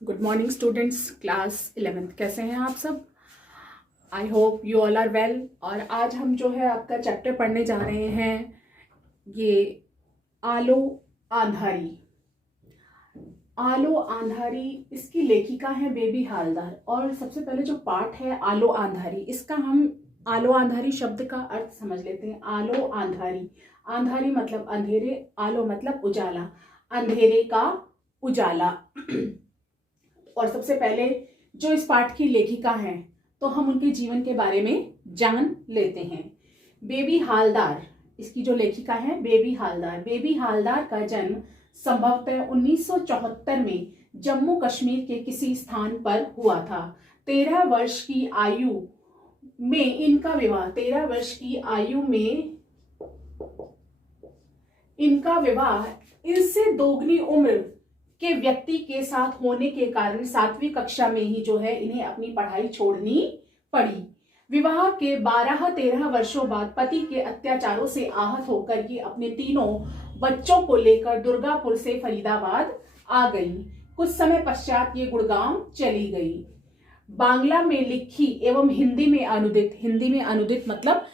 Good morning students, class 11th। कैसे हैं आप सब? I hope you all are well. और आज हम जो है आपका चैप्टर पढ़ने जा रहे हैं, ये आलो आंधारी। आलो आंधारी, इसकी लेखिका है बेबी हालदार। और सबसे पहले जो पाठ है आलो आंधारी, इसका हम आलो आंधारी शब्द का अर्थ समझ लेते हैं। आलो आंधारी, आंधारी मतलब अंधेरे, आलो मतलब उजाला, अंधेरे का उजाला। और सबसे पहले जो इस पाठ की लेखिका हैं, तो हम उनके जीवन के बारे में जान लेते हैं। बेबी हालदार, इसकी जो लेखिका है बेबी हालदार। बेबी हालदार का जन्म संभवतः 1974 में जम्मू कश्मीर के किसी स्थान पर हुआ था। 13 वर्ष की आयु में इनका विवाह 13 वर्ष की आयु में इनका विवाह इससे दोगुनी उम्र के व्यक्ति के साथ होने के कारण 7वीं कक्षा में ही जो है इन्हें अपनी पढ़ाई छोड़नी पड़ी। विवाह के 12-13 वर्षों बाद पति के अत्याचारों से आहत होकर ये अपने तीनों बच्चों को लेकर दुर्गापुर से फरीदाबाद आ गई। कुछ समय पश्चात ये गुड़गांव चली गई। बांग्ला में लिखी एवं हिंदी में अनुदित मतलब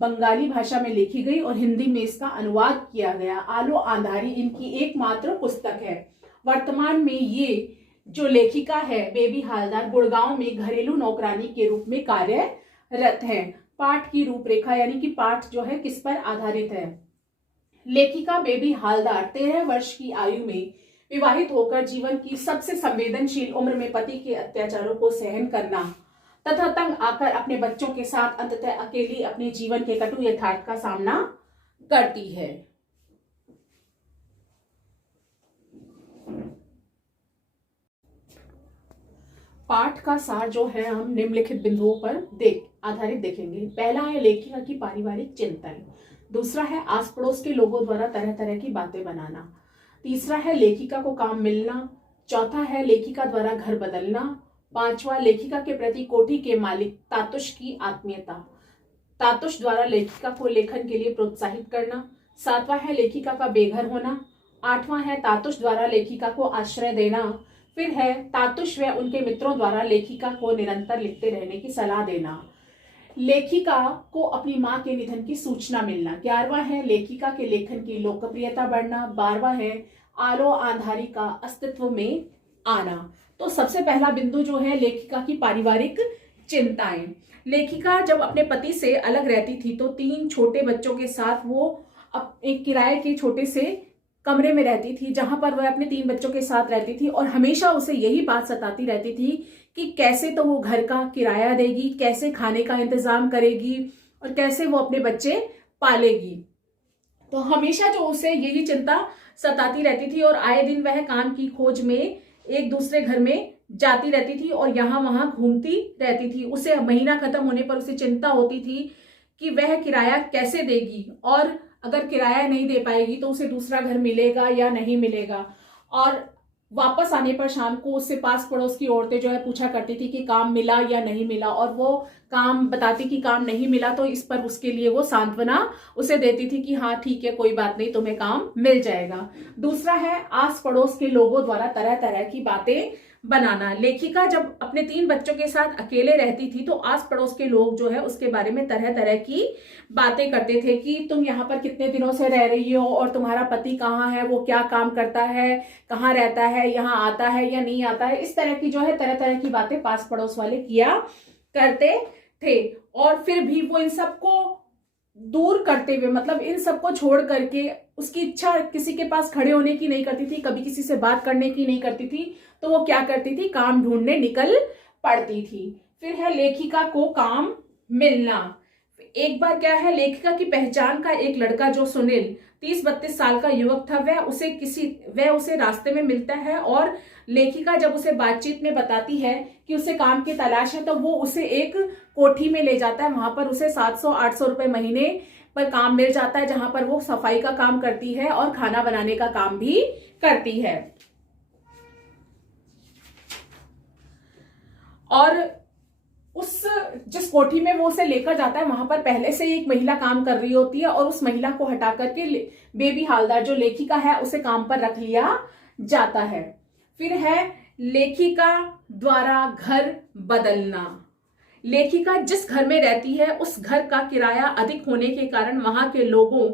बंगाली भाषा में लिखी गई और हिंदी में इसका अनुवाद किया गया। आलो आंधारी इनकी एकमात्र पुस्तक है। वर्तमान में ये जो लेखिका है बेबी हालदार गुड़गांव में घरेलू नौकरानी के रूप में कार्यरत है। पाठ की रूपरेखा यानी कि पाठ जो है किस पर आधारित है। लेखिका बेबी हालदार 13 वर्ष की आयु में विवाहित होकर जीवन की सबसे संवेदनशील उम्र में पति के अत्याचारों को सहन करना तथा तंग आकर अपने बच्चों के साथ अंततः अकेली अपने जीवन के कटु यथार्थ का सामना करती है। पाठ का सार जो है हम निम्नलिखित बिंदुओं पर आधारित देखेंगे। पहला है लेखिका की पारिवारिक चिंतन। दूसरा है आस पड़ोस के लोगों द्वारा तरह तरह की बातें बनाना। तीसरा है लेखिका को काम मिलना। चौथा है लेखिका द्वारा घर बदलना। पांचवा लेखिका के प्रति कोठी के मालिक तातुश की आत्मीयता। तातुश द्वारा लेखिका को लेखन के लिए प्रोत्साहित करना। सातवां है लेखिका का बेघर होना। आठवां है तातुश द्वारा लेखिका को आश्रय देना। फिर है तातुश व उनके मित्रों द्वारा लेखिका को निरंतर लिखते रहने की सलाह देना। लेखिका को अपनी मां के निधन की सूचना मिलना। 11वां है लेखिका के लेखन की लोकप्रियता बढ़ना। 12वां है आलो आंधारी का अस्तित्व में आना। तो सबसे पहला बिंदु जो है लेखिका की पारिवारिक चिंताएं। लेखिका जब अपने पति से अलग रहती थी तो 3 छोटे बच्चों के साथ वो एक किराए के छोटे से कमरे में रहती थी, जहां पर वह अपने 3 बच्चों के साथ रहती थी। और हमेशा उसे यही बात सताती रहती थी कि कैसे तो वो घर का किराया देगी, कैसे खाने का इंतजाम करेगी और कैसे वो अपने बच्चे पालेगी। तो हमेशा जो उसे यही चिंता सताती रहती थी और आए दिन वह काम की खोज में एक दूसरे घर में जाती रहती थी और यहाँ वहां घूमती रहती थी। उसे महीना खत्म होने पर उसे चिंता होती थी कि वह किराया कैसे देगी और अगर किराया नहीं दे पाएगी तो उसे दूसरा घर मिलेगा या नहीं मिलेगा। और वापस आने पर शाम को उससे पास पड़ोस की औरतें जो है पूछा करती थी कि काम मिला या नहीं मिला, और वो काम बताती कि काम नहीं मिला, तो इस पर उसके लिए वो सांत्वना उसे देती थी कि हाँ ठीक है, कोई बात नहीं, तुम्हें काम मिल जाएगा। दूसरा है आस पड़ोस के लोगों द्वारा तरह तरह की बातें बनाना। लेखिका जब अपने 3 बच्चों के साथ अकेले रहती थी तो आस पड़ोस के लोग जो है उसके बारे में तरह तरह की बातें करते थे कि तुम यहाँ पर कितने दिनों से रह रही हो और तुम्हारा पति कहाँ है, वो क्या काम करता है, कहाँ रहता है, यहाँ आता है या नहीं आता है। इस तरह की जो है तरह तरह की बातें पास पड़ोस वाले किया करते थे। और फिर भी वो इन सबको दूर करते हुए, मतलब इन सबको छोड़ करके उसकी इच्छा किसी के पास खड़े होने की नहीं करती थी, कभी किसी से बात करने की नहीं करती थी, तो वो क्या करती थी, काम ढूंढने निकल पड़ती थी। फिर है लेखिका को काम मिलना। एक बार क्या है, लेखिका की पहचान का एक लड़का जो सुनील 30-32 साल का युवक था, वह उसे रास्ते में मिलता है और लेखिका जब उसे बातचीत में बताती है कि उसे काम की तलाश है तो वो उसे एक कोठी में ले जाता है। वहां पर उसे 700-800 रुपए महीने पर काम मिल जाता है, जहां पर वो सफाई का काम करती है और खाना बनाने का काम भी करती है। और जिस कोठी में वो उसे लेकर जाता है वहां पर पहले से एक महिला काम कर रही होती है और उस महिला को हटा करके बेबी हालदार जो लेखिका है उसे काम पर रख लिया जाता है। फिर है लेखिका द्वारा घर बदलना। लेखिका जिस घर में रहती है उस घर का किराया अधिक होने के कारण वहां के लोगों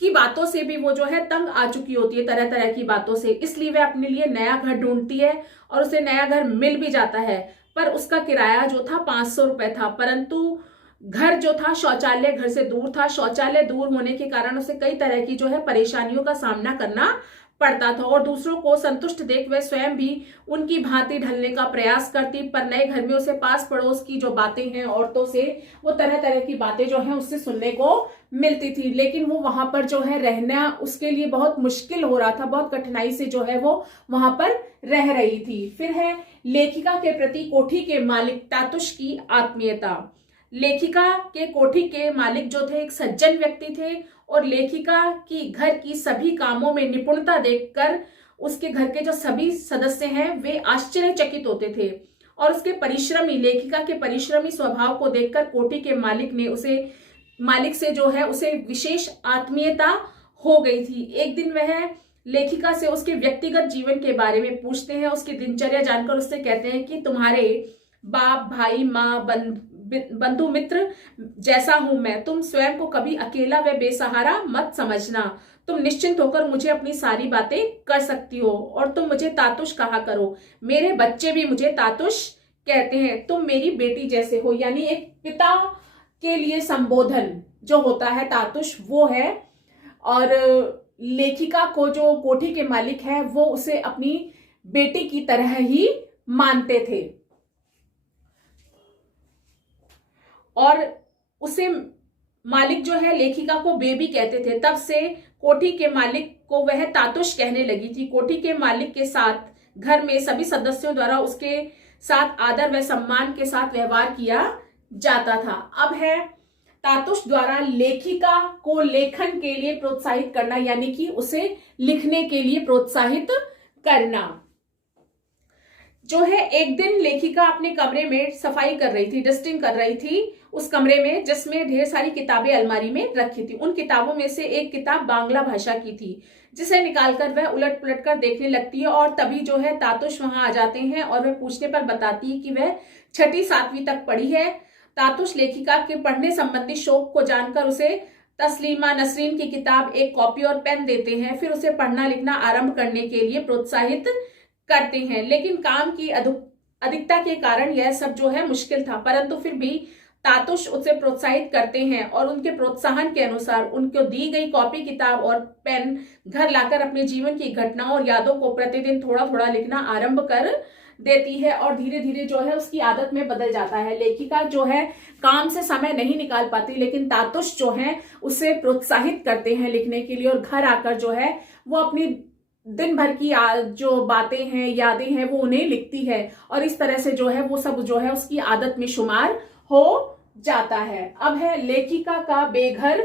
की बातों से भी वो जो है तंग आ चुकी होती है, तरह तरह की बातों से। इसलिए वह अपने लिए नया घर ढूंढती है और उसे नया घर मिल भी जाता है, पर उसका किराया जो था 500 रुपए था। परंतु घर जो था शौचालय घर से दूर था। शौचालय दूर होने के कारण उसे कई तरह की जो है परेशानियों का सामना करना पड़ता था और दूसरों को संतुष्ट देख वह स्वयं भी उनकी भांति ढलने का प्रयास करती। पर नए घर में उसे पास पड़ोस की जो बातें हैं औरतों से, वो तरह तरह की बातें जो हैं उससे सुनने को मिलती थी। लेकिन वो वहां पर जो है रहना उसके लिए बहुत मुश्किल हो रहा था, बहुत कठिनाई से जो है वो वहां पर रह रही थी। फिर है लेखिका के प्रति कोठी के मालिक तातुश की आत्मीयता। लेखिका के कोठी के मालिक जो थे एक सज्जन व्यक्ति थे और लेखिका की घर की सभी कामों में निपुणता देखकर उसके घर के जो सभी सदस्य हैं वे आश्चर्यचकित होते थे। और उसके परिश्रमी लेखिका के परिश्रमी स्वभाव को देखकर कोठी के मालिक से जो है उसे विशेष आत्मीयता हो गई थी। एक दिन वह लेखिका से उसके व्यक्तिगत जीवन के बारे में पूछते हैं, उसकी दिनचर्या जानकर उससे कहते हैं कि तुम्हारे बाप भाई माँ बंधु मित्र जैसा हूं मैं, तुम स्वयं को कभी अकेला व बेसहारा मत समझना। तुम निश्चिंत होकर मुझे अपनी सारी बातें कर सकती हो और तुम मुझे तातुश कहा करो। मेरे बच्चे भी मुझे तातुश कहते हैं। तुम मेरी बेटी जैसे हो। यानी एक पिता के लिए संबोधन जो होता है तातुश वो है। और लेखिका को जो कोठी के मालिक है वो उसे अपनी बेटी की तरह ही मानते थे और उसे मालिक जो है लेखिका को बेबी कहते थे। तब से कोठी के मालिक को वह तातुश कहने लगी थी। कोठी के मालिक के साथ घर में सभी सदस्यों द्वारा उसके साथ आदर व सम्मान के साथ व्यवहार किया जाता था। अब है तातुश द्वारा लेखिका को लेखन के लिए प्रोत्साहित करना, यानी कि उसे लिखने के लिए प्रोत्साहित करना। जो है एक दिन लेखिका अपने कमरे में सफाई कर रही थी, डस्टिंग कर रही थी उस कमरे में जिसमें ढेर सारी किताबें अलमारी में रखी थी। उन किताबों में से एक किताब बांग्ला भाषा की थी जिसे निकालकर वह उलट पुलट कर देखने लगती है और तभी जो है तातुश वहां आ जाते हैं और वह पूछने पर बताती है कि वह 6ठी 7वीं तक पढ़ी है। तातुश लेखिका के पढ़ने संबंधी शौक को जानकर उसे तस्लीमा नसरीन की किताब, एक कॉपी और पेन देते हैं। फिर उसे पढ़ना लिखना आरंभ करने के लिए प्रोत्साहित करते हैं। लेकिन काम की अधिकता के कारण यह सब जो है मुश्किल था, परंतु फिर भी तातुश उसे प्रोत्साहित करते हैं और उनके प्रोत्साहन के अनुसार उनको दी गई कॉपी किताब और पेन घर लाकर अपने जीवन की घटनाओं और यादों को प्रतिदिन थोड़ा थोड़ा लिखना आरंभ कर देती है और धीरे धीरे जो है उसकी आदत में बदल जाता है। लेखिका जो है काम से समय नहीं निकाल पाती, लेकिन तातुश जो है उसे प्रोत्साहित करते हैं लिखने के लिए और घर आकर जो है वो अपनी दिन भर की जो बातें हैं यादें हैं वो उन्हें लिखती है और इस तरह से जो है वो सब जो है उसकी आदत में शुमार हो जाता है। अब है लेखिका का बेघर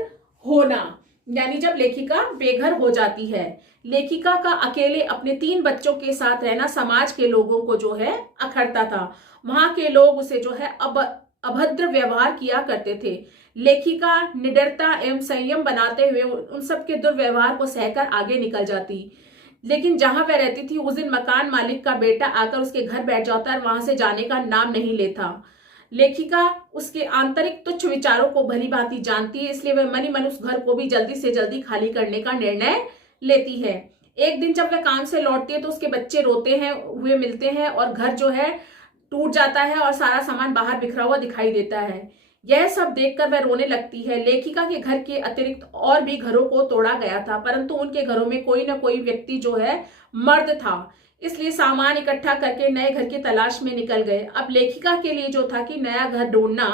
होना, यानी जब लेखिका बेघर हो जाती है। लेखिका का अकेले अपने 3 बच्चों के साथ रहना समाज के लोगों को जो है अखरता था। वहां के लोग उसे जो है अभद्र व्यवहार किया करते थे। लेखिका निडरता एवं संयम बनाते हुए उन सबके दुर्व्यवहार को सहकर आगे निकल जाती। लेकिन जहां वह रहती थी उस दिन मकान मालिक का बेटा आकर उसके घर बैठ जाता और वहां से जाने का नाम नहीं लेता। लेखिका उसके आंतरिक तुच्छ विचारों को भली भांति जानती है, इसलिए वह मनी मन उस घर को भी जल्दी से जल्दी खाली करने का निर्णय लेती है। एक दिन जब वह काम से लौटती है तो उसके बच्चे रोते हैं हुए मिलते हैं और घर जो है टूट जाता है और सारा सामान बाहर बिखरा हुआ दिखाई देता है। यह सब देखकर वह रोने लगती है। लेखिका के घर के अतिरिक्त और भी घरों को तोड़ा गया था, परंतु उनके घरों में कोई ना कोई व्यक्ति जो है मर्द था, इसलिए सामान इकट्ठा करके नए घर की तलाश में निकल गए। अब लेखिका के लिए जो था कि नया घर ढूंढना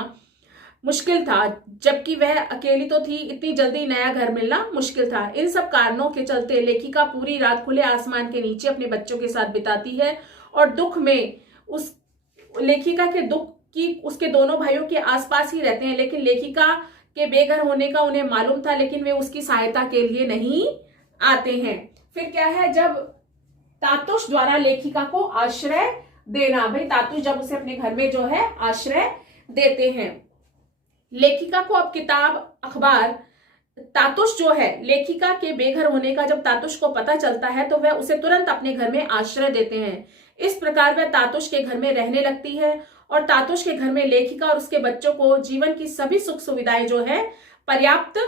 मुश्किल था, जबकि वह अकेली तो थी, इतनी जल्दी नया घर मिलना मुश्किल था। इन सब कारणों के चलते लेखिका पूरी रात खुले आसमान के नीचे अपने बच्चों के साथ बिताती है और दुख में उस लेखिका के दुख कि उसके दोनों भाइयों के आसपास ही रहते हैं, लेकिन लेखिका के बेघर होने का उन्हें मालूम था, लेकिन वे उसकी सहायता के लिए नहीं आते हैं। फिर क्या है, जब तातुश द्वारा लेखिका को आश्रय देना, भाई तातुश जब उसे अपने घर में जो है आश्रय देते हैं। लेखिका को अब किताब अखबार तातुश जो है लेखिका के बेघर होने का जब तातुश को पता चलता है तो वह उसे तुरंत अपने घर में आश्रय देते हैं। इस प्रकार वह तातुश के घर में रहने लगती है और तातुश के घर में लेखिका और उसके बच्चों को जीवन की सभी सुख सुविधाएं जो है पर्याप्त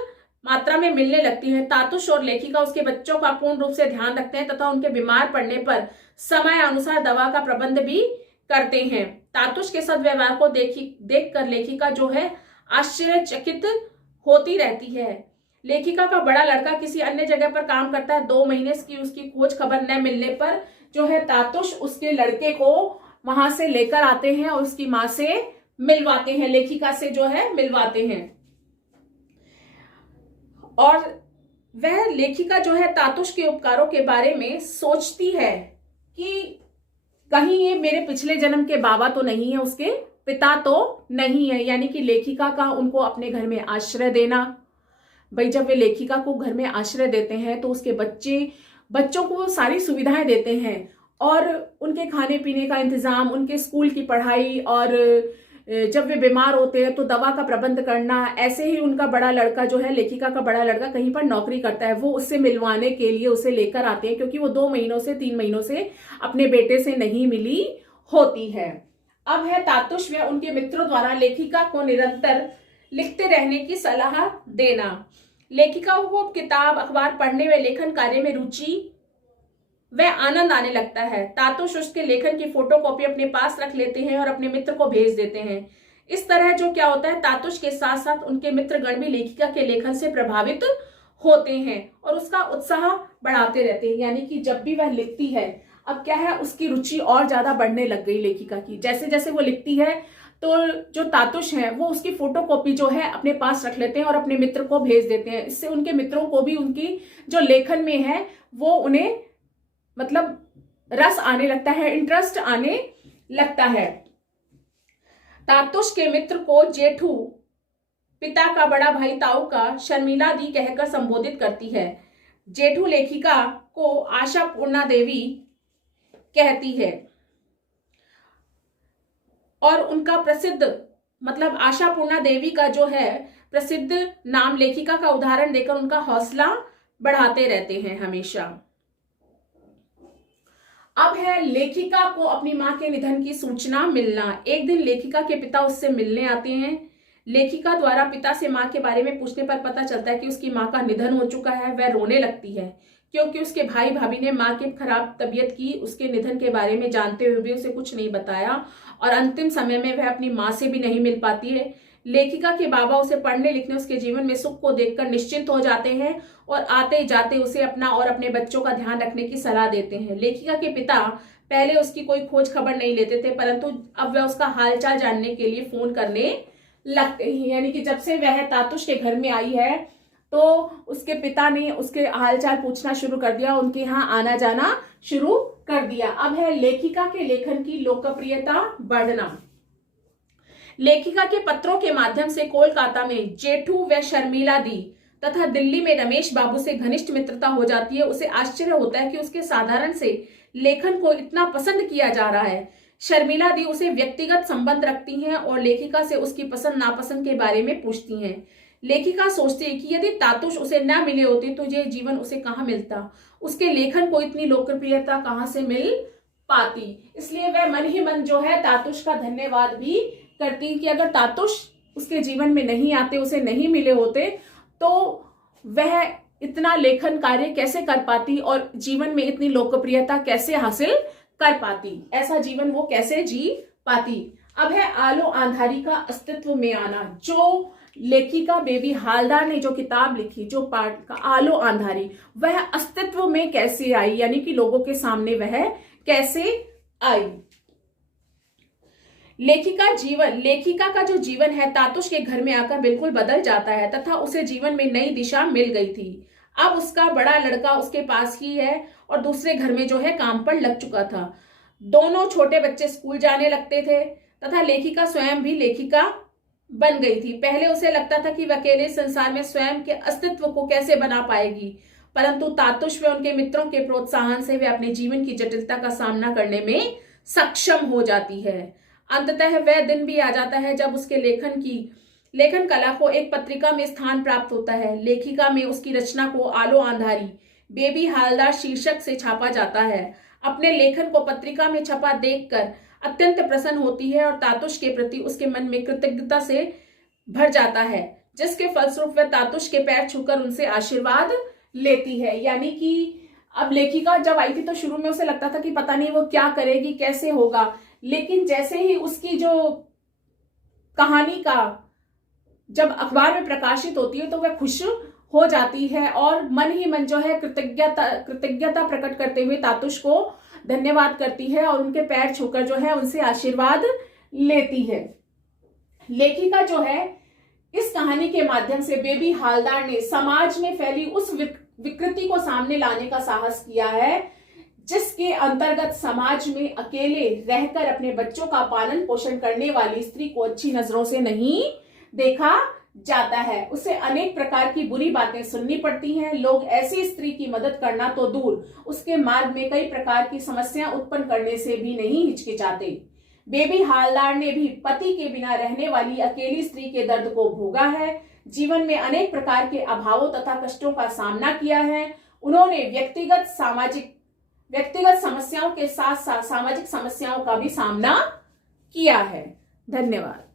मात्रा में मिलने लगती है। तातुश और लेखिका उसके बच्चों का पूर्ण रूप से ध्यान रखते हैं तथा उनके बीमार पड़ने पर समय अनुसार दवा का प्रबंध भी करते हैं। तातुश के सद्व्यवहार को देखकर लेखिका जो है आश्चर्यचकित होती रहती है। लेखिका का बड़ा लड़का किसी अन्य जगह पर काम करता है। 2 महीने की उसकी खोज खबर न मिलने पर जो है तातुश उसके लड़के को वहां से लेकर आते हैं और उसकी मां से मिलवाते हैं, लेखिका से जो है मिलवाते हैं। और वह लेखिका जो है तातुश के उपकारों के बारे में सोचती है कि कहीं ये मेरे पिछले जन्म के बाबा तो नहीं है, उसके पिता तो नहीं है, यानी कि लेखिका का उनको अपने घर में आश्रय देना। भाई जब वे लेखिका को घर में आश्रय देते हैं तो उसके बच्चों को सारी सुविधाएं देते हैं और उनके खाने पीने का इंतजाम, उनके स्कूल की पढ़ाई और जब वे बीमार होते हैं तो दवा का प्रबंध करना। ऐसे ही उनका बड़ा लड़का जो है, लेखिका का बड़ा लड़का कहीं पर नौकरी करता है, वो उससे मिलवाने के लिए उसे लेकर आते हैं क्योंकि वो 2 महीनों से 3 महीनों से अपने बेटे से नहीं मिली होती है। अब है तातुश व उनके मित्रों द्वारा लेखिका को निरंतर लिखते रहने की सलाह देना। लेखिका को किताब अखबार पढ़ने व लेखन कार्य में रुचि वह आनंद आने लगता है। तातुश उसके लेखन की फोटोकॉपी अपने पास रख लेते हैं और अपने मित्र को भेज देते हैं। इस तरह जो क्या होता है, तातुश के साथ साथ उनके मित्रगण भी लेखिका के लेखन से प्रभावित होते हैं और उसका उत्साह बढ़ाते रहते हैं। यानी कि जब भी वह लिखती है, अब क्या है, उसकी रुचि और ज्यादा बढ़ने लग गई लेखिका की। जैसे जैसे वो लिखती है तो जो तातुश है वो उसकी फोटोकॉपी जो है अपने पास रख लेते हैं और अपने मित्र को भेज देते हैं। इससे उनके मित्रों को भी उनकी जो लेखन में है वो उन्हें मतलब रस आने लगता है, इंटरेस्ट आने लगता है। तातुश के मित्र को जेठू, पिता का बड़ा भाई ताऊ का शर्मिला दी कहकर संबोधित करती है। जेठू लेखिका को आशापूर्णा देवी कहती है और उनका प्रसिद्ध मतलब आशापूर्णा देवी का जो है प्रसिद्ध नाम लेखिका का उदाहरण देकर उनका हौसला बढ़ाते रहते हैं हमेशा। अब है लेखिका को अपनी मां के निधन की सूचना मिलना। एक दिन लेखिका के पिता उससे मिलने आते हैं। लेखिका द्वारा पिता से मां के बारे में पूछने पर पता चलता है कि उसकी मां का निधन हो चुका है। वह रोने लगती है क्योंकि उसके भाई भाभी ने मां की खराब तबीयत की उसके निधन के बारे में जानते हुए भी उसे कुछ नहीं बताया और अंतिम समय में वह अपनी मां से भी नहीं मिल पाती है। लेखिका के बाबा उसे पढ़ने लिखने, उसके जीवन में सुख को देखकर निश्चिंत हो जाते हैं और आते जाते उसे अपना और अपने बच्चों का ध्यान रखने की सलाह देते हैं। लेखिका के पिता पहले उसकी कोई खोज खबर नहीं लेते थे, परंतु अब वह उसका हालचाल जानने के लिए फोन करने लगते हैं। यानी कि जब से वह तातुश के घर में आई है तो उसके पिता ने उसके हालचाल पूछना शुरू कर दिया, उनके यहाँ आना जाना शुरू कर दिया। अब है लेखिका के लेखन की लोकप्रियता बढ़ना। लेखिका के पत्रों के माध्यम से कोलकाता में जेठू व शर्मिला दी तथा दिल्ली में रमेश बाबू से घनिष्ठ मित्रता हो जाती है। उसे आश्चर्य होता है कि उसके साधारण से लेखन को इतना पसंद किया जा रहा है। शर्मिला दी उसे व्यक्तिगत संबंध रखती हैं और लेखिका से उसकी पसंद नापसंद के बारे में पूछती हैं। लेखिका सोचती है कि यदि तातुश उसे न मिले होते तो ये जीवन उसे कहाँ मिलता, उसके लेखन को इतनी लोकप्रियता कहाँ से मिल पाती। इसलिए वह मन ही मन जो है तातुश का धन्यवाद भी करती कि अगर तातुश उसके जीवन में नहीं आते, उसे नहीं मिले होते तो वह इतना लेखन कार्य कैसे कर पाती और जीवन में इतनी लोकप्रियता कैसे हासिल कर पाती, ऐसा जीवन वो कैसे जी पाती। अब है आलो आंधारी का अस्तित्व में आना। जो लेखिका बेबी हालदार ने जो किताब लिखी, जो पाठ का आलो आंधारी, वह अस्तित्व में कैसे आई, यानी कि लोगों के सामने वह कैसे आई। लेखिका का जो जीवन है तातुश के घर में आकर बिल्कुल बदल जाता है तथा उसे जीवन में नई दिशा मिल गई थी। अब उसका बड़ा लड़का उसके पास ही है और दूसरे घर में जो है काम पर लग चुका था। दोनों छोटे बच्चे स्कूल जाने लगते थे तथा लेखिका स्वयं भी लेखिका बन गई थी। पहले उसे लगता था कि वह अकेले संसार में स्वयं के अस्तित्व को कैसे बना पाएगी, परंतु तातुश व उनके मित्रों के प्रोत्साहन से वे अपने जीवन की जटिलता का सामना करने में सक्षम हो जाती है। अंततः वह दिन भी आ जाता है जब उसके लेखन कला को एक पत्रिका में स्थान प्राप्त होता है। लेखिका में उसकी रचना को आलो आंधारी बेबी हालदार शीर्षक से छापा जाता है। अपने लेखन को पत्रिका में छपा देखकर अत्यंत प्रसन्न होती है और तातुश के प्रति उसके मन में कृतज्ञता से भर जाता है, जिसके फलस्वरूप वह तातुश के पैर छूकर उनसे आशीर्वाद लेती है। यानी कि अब लेखिका जब आई थी तो शुरू में उसे लगता था कि पता नहीं वो क्या करेगी, कैसे होगा, लेकिन जैसे ही उसकी जो कहानी का जब अखबार में प्रकाशित होती है तो वह खुश हो जाती है और मन ही मन जो है कृतज्ञता प्रकट करते हुए तातुश को धन्यवाद करती है और उनके पैर छूकर जो है उनसे आशीर्वाद लेती है। लेखिका जो है इस कहानी के माध्यम से बेबी हालदार ने समाज में फैली उस विकृति को सामने लाने का साहस किया है जिसके अंतर्गत समाज में अकेले रहकर अपने बच्चों का पालन पोषण करने वाली स्त्री को अच्छी नजरों से नहीं देखा जाता है। उसे अनेक प्रकार की बुरी बातें सुननी पड़ती हैं। लोग ऐसी स्त्री की मदद करना तो दूर, उसके मार्ग में कई प्रकार की समस्याएं उत्पन्न करने से भी नहीं हिचकिचाते। बेबी हालदार ने भी पति के बिना रहने वाली अकेली स्त्री के दर्द को भोगा है, जीवन में अनेक प्रकार के अभावों तथा कष्टों का सामना किया है। उन्होंने व्यक्तिगत समस्याओं के साथ साथ सामाजिक समस्याओं का भी सामना किया है। धन्यवाद।